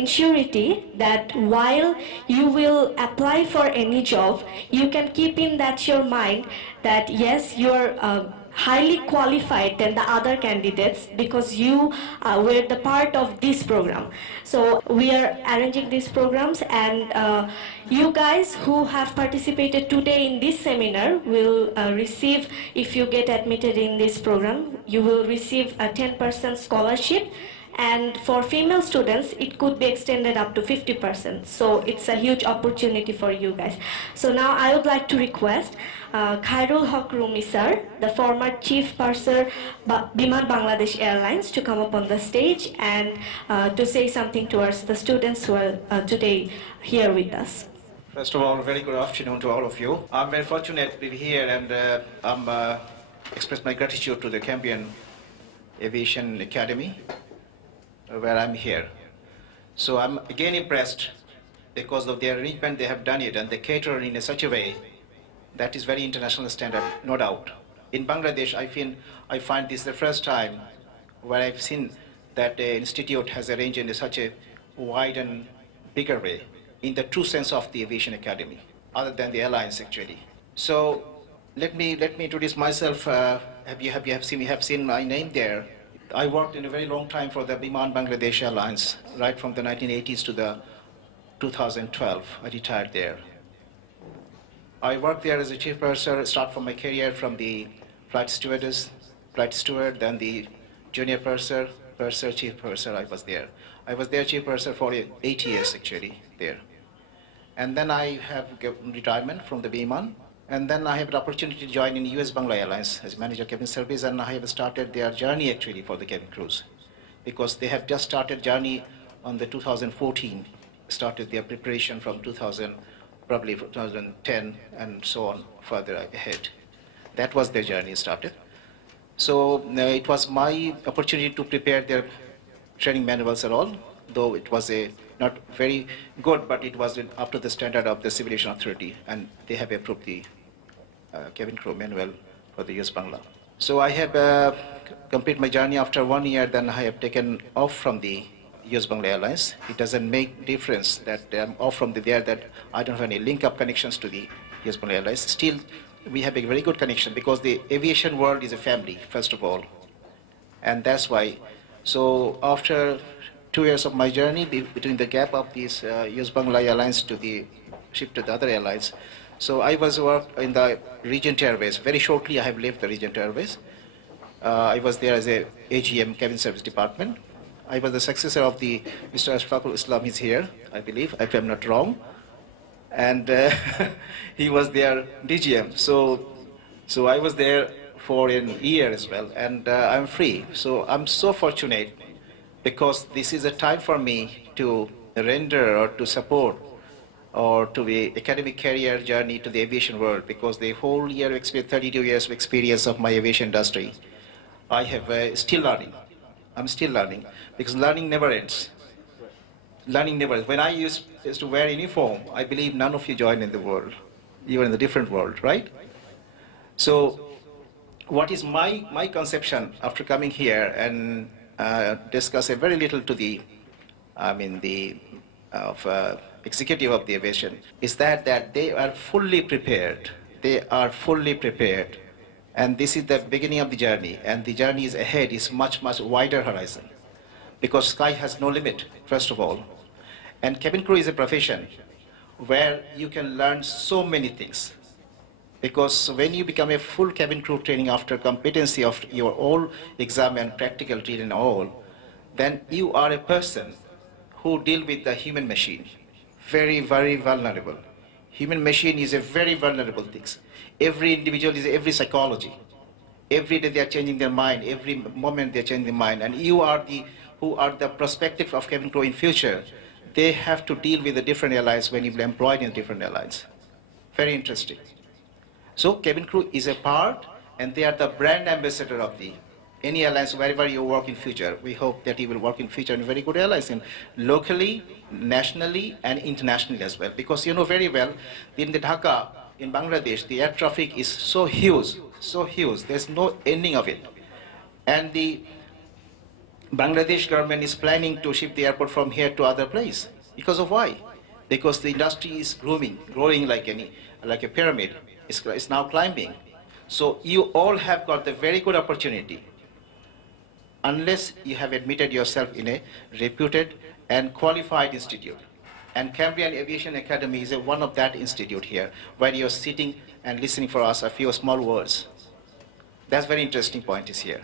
ensurety that while you will apply for any job, you can keep in that your mind that yes, you are highly qualified than the other candidates because you were the part of this program. So we are arranging these programs, and you guys who have participated today in this seminar will receive, if you get admitted in this program, you will receive a 10% scholarship, and for female students it could be extended up to 50%. So it's a huge opportunity for you guys. So now I would like to request Khairul Haque sir, the former chief purser Biman Bangladesh Airlines, to come up on the stage and to say something towards the students who are today here with us. First of all, very good afternoon to all of you. I'm very fortunate to be here, and I'm express my gratitude to the Cambrian Aviation Academy, where I'm here. So I'm again impressed because of their arrangement. They have done it, and they cater in such a way that is very international standard, no doubt. In Bangladesh, I find this the first time where I've seen that the institute has arranged in such a wide and bigger way, in the true sense of the aviation academy, other than the airlines actually. So let me introduce myself. You have seen my name there. I worked in a very long time for the Biman Bangladesh Airlines, right from the 1980s to the 2012. I retired there. I worked there as a chief purser, start from my career from the flight steward, then the junior purser, chief purser. I was there chief purser for 8 years actually there. And then I have retirement from the Biman. And then I have the opportunity to join in US Bangla Airlines as manager cabin service, and I have started their journey actually for the cabin crews, because they have just started journey on the 2014, started their preparation from 2010 and so on further ahead. That was their journey started. So it was my opportunity to prepare their training manuals and all, though it was not very good, but it was up to the standard of the Civil Aviation Authority, and they have approved the cabin crew manual for the US Bangla. So I have completed my journey after 1 year, then I have taken off from the US Bangla Airlines. It doesn't make difference that I'm off from there, that I don't have any link-up connections to the US Bangla Airlines. Still, we have a very good connection because the aviation world is a family, first of all. And that's why. So after 2 years of my journey, between the gap of these US Bangla Airlines to the shift to the other airlines, so I was worked in the Regent Airways. Very shortly, I have left the Regent Airways. I was there as a AGM cabin service department. I was the successor of the Mr. Ashfaqul Islam is here, I believe, if I'm not wrong. And he was their DGM. So I was there for a year as well, and I'm free. So I'm so fortunate because this is a time for me to render or to support or to the academic career journey to the aviation world, because the whole year of experience, 32 years of experience of my aviation industry, I have still learning. I'm still learning, because learning never ends. Learning never ends. When I used to wear uniform, I believe none of you joined in the world. You are in a different world, right? So what is my conception after coming here and discuss a very little to the, executive of the aviation, is that they are fully prepared. They are fully prepared. And this is the beginning of the journey. And the journey is ahead, is much, much wider horizon. Because sky has no limit, first of all. And cabin crew is a profession where you can learn so many things. Because when you become a full cabin crew training after competency of your all exam and practical training and all, then you are a person who deal with the human machine. Very, very vulnerable. Human machine is a very vulnerable thing. Every individual is every psychology. Every day they are changing their mind. Every moment they are changing their mind. And you are who are the prospective of cabin crew in future. They have to deal with the different airlines when you are employed in different airlines. Very interesting. So cabin crew is a part, and they are the brand ambassador of any airlines wherever you work in future. We hope that you will work in future in very good airlines, in locally, nationally, and internationally as well. Because you know very well, in the Dhaka, in Bangladesh, the air traffic is so huge, there's no ending of it. And Bangladesh government is planning to shift the airport from here to other place. Because of why? Because the industry is growing like a pyramid. It's now climbing. So you all have got the very good opportunity, unless you have admitted yourself in a reputed and qualified institute. And Cambrian Aviation Academy is one of that institute here, where you're sitting and listening for us a few small words. That's very interesting point is here.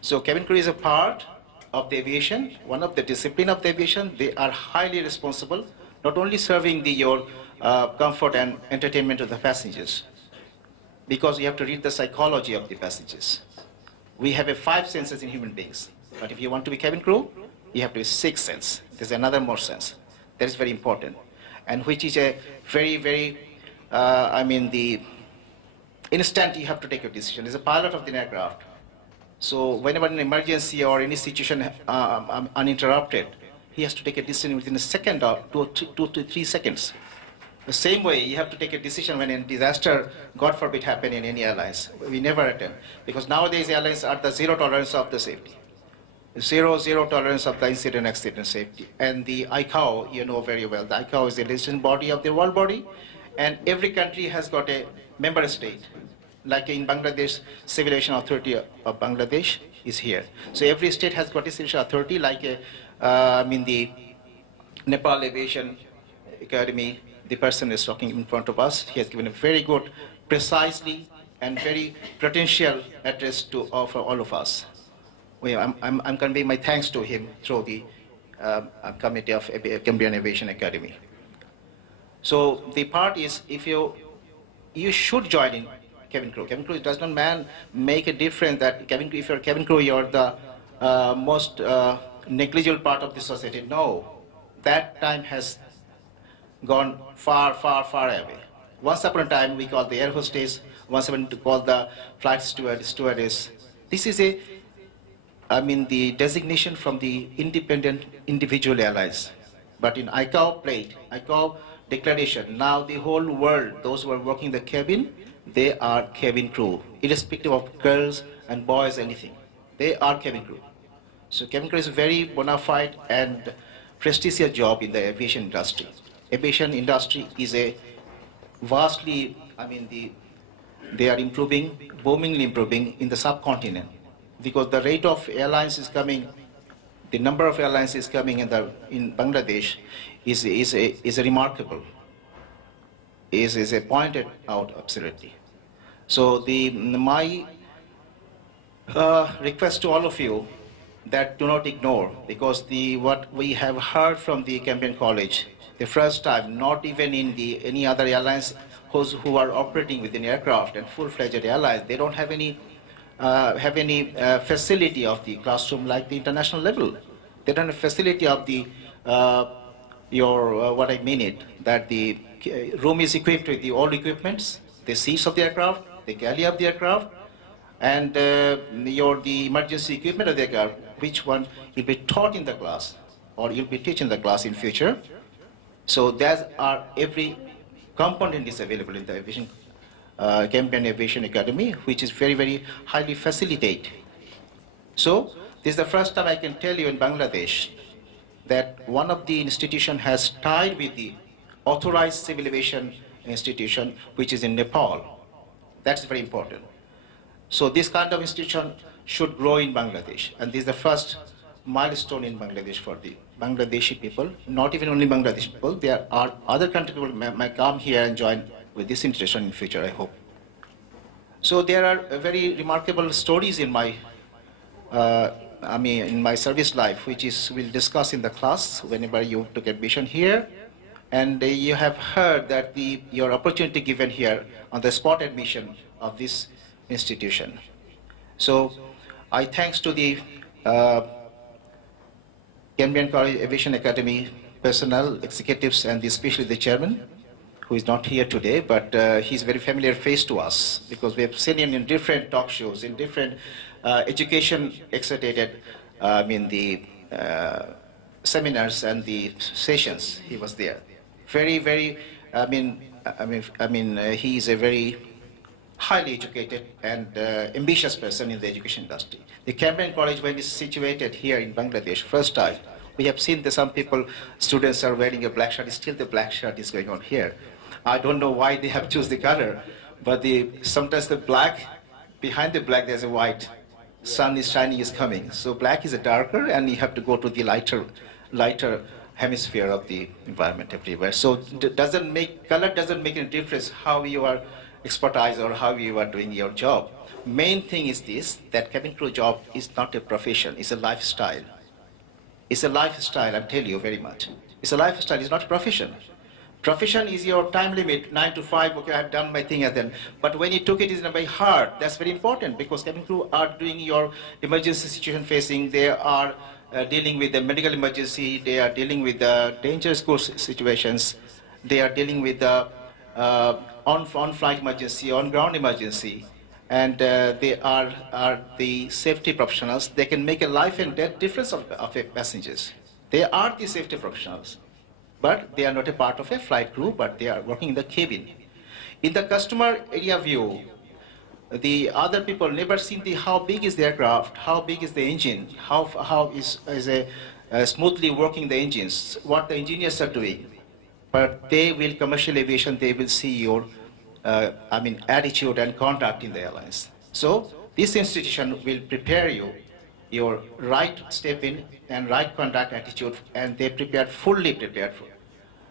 So cabin crew is a part of the aviation, one of the discipline of the aviation. They are highly responsible, not only serving your comfort and entertainment of the passengers, because you have to read the psychology of the passengers. We have 5 senses in human beings, but if you want to be cabin crew, you have to be 6 sense. There's another more sense. That is very important, and which is a very, the instant you have to take a decision. As a pilot of the aircraft, so whenever an emergency or any situation uninterrupted, he has to take a decision within a second or 2 to 3 seconds. The same way, you have to take a decision when a disaster, God forbid, happen in any airlines. We never attempt, because nowadays airlines are the zero tolerance of the safety. Zero tolerance of the incident accident safety. And the ICAO, you know very well, the ICAO is the legislative body of the world body, and every country has got a member state. Like in Bangladesh, Civil Aviation Authority of Bangladesh is here. So every state has got a civil aviation authority, like the Nepal Aviation Academy. The person is talking in front of us. He has given a very good, precisely, and very potential address to offer all of us. I'm conveying my thanks to him through the committee of Cambrian Aviation Academy. So the part is, if you should join in cabin crew. Cabin crew does not make a difference that cabin crew, if you're a cabin crew, you're the most negligible part of the society. No, that time has gone far away. Once upon a time, we called the air hostess. Once upon to call the flight stewardess. This is the designation from the independent individual airlines. But in ICAO declaration, now the whole world, those who are working the cabin, they are cabin crew, irrespective of girls and boys, anything. They are cabin crew. So cabin crew is a very bona fide and prestigious job in the aviation industry. Aviation industry is a vastly, they are improving, boomingly improving in the subcontinent, because the rate of airlines is coming, the number of airlines is coming in Bangladesh is remarkable, is pointed out absolutely. So my request to all of you, that do not ignore, because what we have heard from the Cambrian College, the first time, not even in any other airlines who are operating within aircraft and full-fledged airlines, they don't have any facility of the classroom like the international level. They don't have facility of the what I mean it, that the room is equipped with the all equipments, the seats of the aircraft, the galley of the aircraft, and the emergency equipment of the aircraft, which one will be taught in the class, or you'll be teaching the class in future. So every component is available in the aviation Cambrian Aviation Academy, which is very highly facilitated. So this is the first time I can tell you in Bangladesh that one of the institution has tied with the authorized civil aviation institution, which is in Nepal. That's very important. So this kind of institution should grow in Bangladesh, and this is the first milestone in Bangladesh for the Bangladeshi people. Not even only Bangladeshi people, there are other countries who might come here and join with this institution in future, I hope. So there are very remarkable stories in my in my service life, which we'll discuss in the class whenever you took admission here. And you have heard that your opportunity given here on the spot admission of this institution. So I thanks to the Cambrian College Aviation Academy personnel, executives, and especially the chairman, who is not here today, but he's a very familiar face to us, because we have seen him in different talk shows, in different education excited, seminars and the sessions. He was there. He is a very highly educated and ambitious person in the education industry. The Cambrian College, when it's situated here in Bangladesh, first time, we have seen that some people, students are wearing a black shirt, still the black shirt is going on here. I don't know why they have choose the color, but sometimes the black, behind the black there's a white. Sun is shining, is coming. So black is a darker, and you have to go to the lighter hemisphere of the environment everywhere. So color doesn't make any difference how you are expertise or how you are doing your job. Main thing is this, that cabin crew job is not a profession, it's a lifestyle. It's a lifestyle, I'm telling you very much. It's a lifestyle, it's not a profession. Profession is your time limit, 9 to 5, okay, I've done my thing and then. But when you took it in a very hard, that's very important, because cabin crew are doing your emergency situation facing, they are dealing with the medical emergency, they are dealing with the dangerous course situations, they are dealing with the on-flight emergency, on-ground emergency, and they are the safety professionals. They can make a life and death difference of passengers. They are the safety professionals, but they are not a part of a flight crew, but they are working in the cabin. In the customer area view, the other people never seen how big is the aircraft, how big is the engine, how is smoothly working the engines, what the engineers are doing. But they will, commercial aviation, they will see your attitude and conduct in the airlines. So this institution will prepare you, your right step in and right conduct attitude, and they fully prepared for,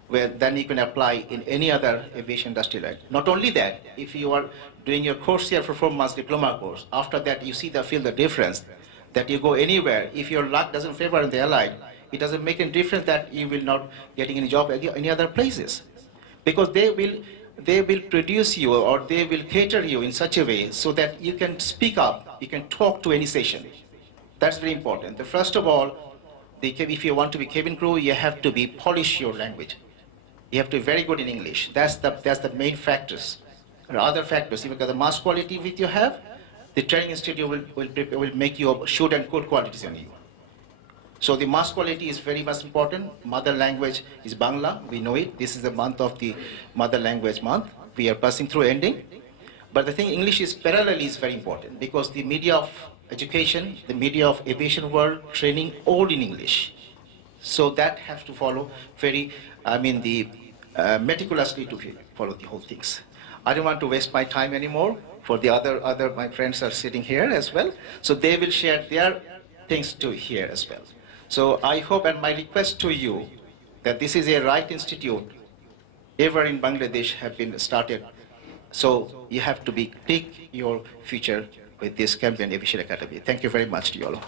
where then you can apply in any other aviation industry line. Not only that, if you are doing your course here for 4 months, diploma course, after that you feel the difference, that you go anywhere, if your luck doesn't favor in the airline, it doesn't make any difference that you will not getting any job at any other places. Because they will produce you, or they will cater you in such a way so that you can speak up, you can talk to any session. That's very important. First of all, if you want to be cabin crew, you have to polish your language. You have to be very good in English. That's the main factors. There are other factors. If you got the mass quality which you have, the training institute will make you should and good qualities on you. So the mass quality is very much important. Mother language is Bangla. We know it. This is the month of the mother language month. We are passing through ending. But the thing, English is parallelly is very important, because the media of education, the media of aviation world, training, all in English. So that has to follow meticulously to follow the whole things. I don't want to waste my time anymore. For the other my friends are sitting here as well. So they will share their things to here as well. So I hope, and my request to you, that this is a right institute ever in Bangladesh have been started. So you have to pick your future with this Cambrian Aviation Academy. Thank you very much to you all.